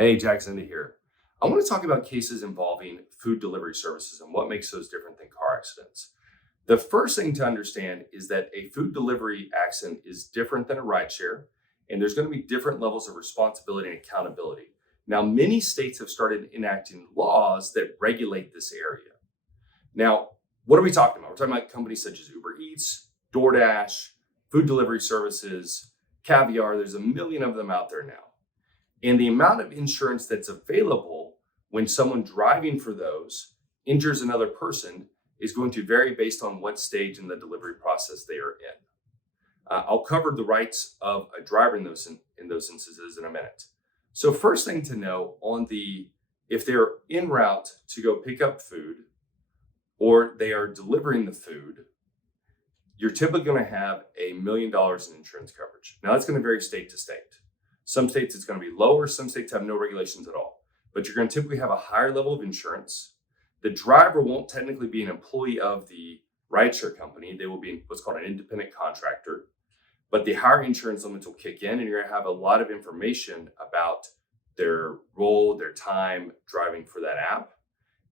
Hey, Zinda here. I want to talk about cases involving food delivery services and what makes those different than car accidents. The first thing to understand is that a food delivery accident is different than a rideshare, and there's going to be different levels of responsibility and accountability. Now, many states have started enacting laws that regulate this area. Now, what are we talking about? We're talking about companies such as Uber Eats, DoorDash, food delivery services, Caviar. There's a million of them out there now. And the amount of insurance that's available when someone driving for those injures another person is going to vary based on what stage in the delivery process they are in. I'll cover the rights of a driver in those instances in a minute. So first thing to know if they're en route to go pick up food or they are delivering the food, you're typically going to have $1 million in insurance coverage. Now that's going to vary state to state. Some states it's going to be lower, some states have no regulations at all, but you're going to typically have a higher level of insurance. The driver won't technically be an employee of the rideshare company. They will be what's called an independent contractor, but the higher insurance limits will kick in and you're going to have a lot of information about their role, their time driving for that app.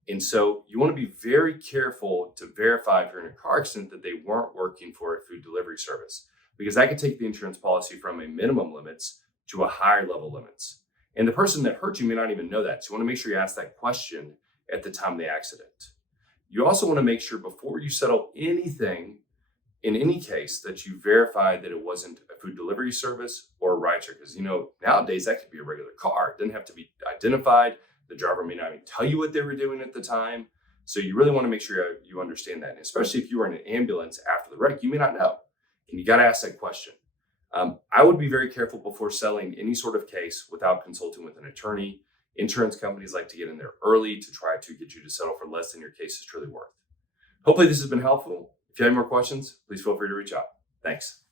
And so you want to be very careful to verify if you're in a car accident that they weren't working for a food delivery service, because that could take the insurance policy from a minimum limits to a higher level limits. And the person that hurt you may not even know that. So you want to make sure you ask that question at the time of the accident. You also want to make sure before you settle anything in any case that you verify that it wasn't a food delivery service or a rideshare. Because nowadays that could be a regular car. It doesn't have to be identified. The driver may not even tell you what they were doing at the time. So you really want to make sure you understand that. And especially if you were in an ambulance after the wreck, you may not know. And you got to ask that question. I would be very careful before selling any sort of case without consulting with an attorney. Insurance companies like to get in there early to try to get you to settle for less than your case is truly worth. Hopefully this has been helpful. If you have any more questions, please feel free to reach out. Thanks.